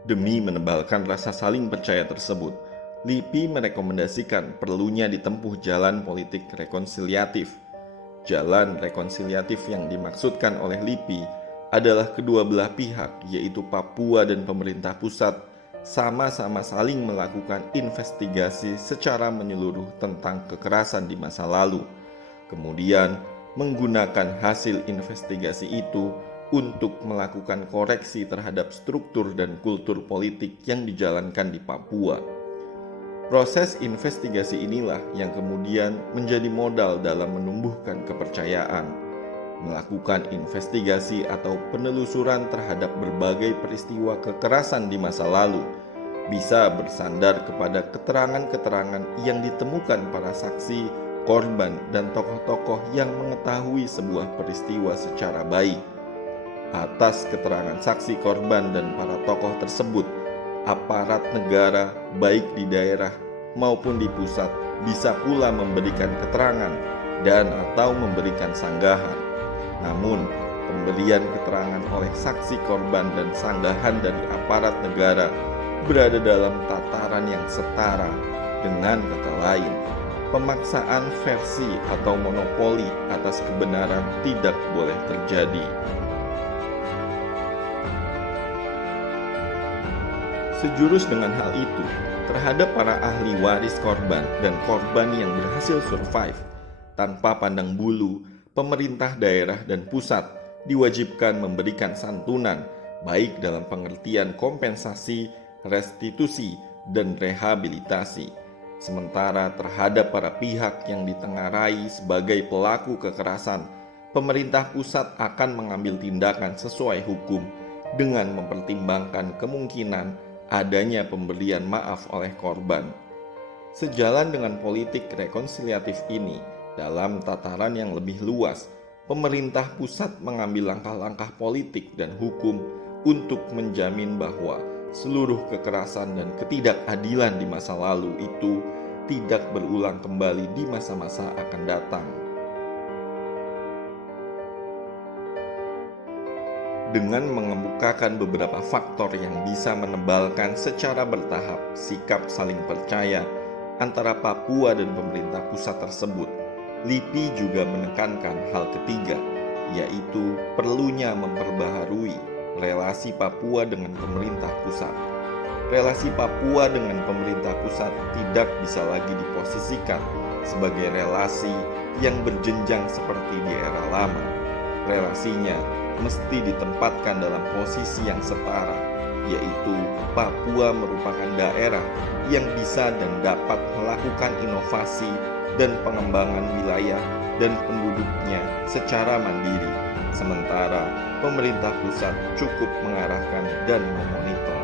Demi menebalkan rasa saling percaya tersebut, LIPI merekomendasikan perlunya ditempuh jalan politik rekonsiliatif. Jalan rekonsiliatif yang dimaksudkan oleh LIPI adalah kedua belah pihak, yaitu Papua dan pemerintah pusat, sama-sama saling melakukan investigasi secara menyeluruh tentang kekerasan di masa lalu. Kemudian, menggunakan hasil investigasi itu untuk melakukan koreksi terhadap struktur dan kultur politik yang dijalankan di Papua. Proses investigasi inilah yang kemudian menjadi modal dalam menumbuhkan kepercayaan. Melakukan investigasi atau penelusuran terhadap berbagai peristiwa kekerasan di masa lalu bisa bersandar kepada keterangan-keterangan yang ditemukan para saksi, korban, dan tokoh-tokoh yang mengetahui sebuah peristiwa secara baik. Atas keterangan saksi, korban, dan para tokoh tersebut, aparat negara baik di daerah maupun di pusat bisa pula memberikan keterangan dan atau memberikan sanggahan. Namun, pemberian keterangan oleh saksi, korban, dan sanggahan dari aparat negara berada dalam tataran yang setara. Dengan kata lain, pemaksaan versi atau monopoli atas kebenaran tidak boleh terjadi. Sejurus dengan hal itu, terhadap para ahli waris korban dan korban yang berhasil survive, tanpa pandang bulu, pemerintah daerah dan pusat diwajibkan memberikan santunan, baik dalam pengertian kompensasi, restitusi, dan rehabilitasi. Sementara terhadap para pihak yang ditengarai sebagai pelaku kekerasan, pemerintah pusat akan mengambil tindakan sesuai hukum dengan mempertimbangkan kemungkinan adanya pemberian maaf oleh korban. Sejalan dengan politik rekonsiliatif ini, dalam tataran yang lebih luas, pemerintah pusat mengambil langkah-langkah politik dan hukum untuk menjamin bahwa seluruh kekerasan dan ketidakadilan di masa lalu itu tidak berulang kembali di masa-masa akan datang. Dengan mengemukakan beberapa faktor yang bisa menebalkan secara bertahap sikap saling percaya antara Papua dan pemerintah pusat tersebut, LIPI juga menekankan hal ketiga, yaitu perlunya memperbaharui relasi Papua dengan pemerintah pusat. Relasi Papua dengan pemerintah pusat tidak bisa lagi diposisikan sebagai relasi yang berjenjang seperti di era lama. Relasinya mesti ditempatkan dalam posisi yang setara, yaitu Papua merupakan daerah yang bisa dan dapat melakukan inovasi dan pengembangan wilayah dan penduduknya secara mandiri, sementara pemerintah pusat cukup mengarahkan dan memonitor.